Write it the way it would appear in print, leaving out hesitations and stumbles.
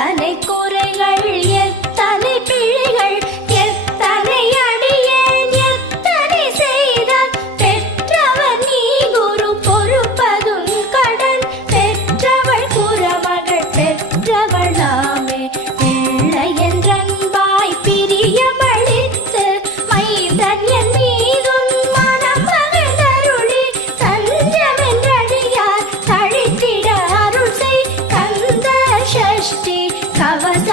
எத்தனை குறைகள் எத்தனை பிழைகள் எத்தனை அடியேன் எத்தனை செய்தால் பெற்றவர் நீ குரு பொறுப்பதும் கடன் பெற்றவள் குறமகள் பெற்றவள் நாமே பிள்ளை என்றன்பாய் பிரியமளித்து மைதன் என் மீதும் மனம் மகிழ்ந்தருளி தஞ்சமென்றடியார் தழித்திட அருள் செய் கந்த சஷ்டி கவச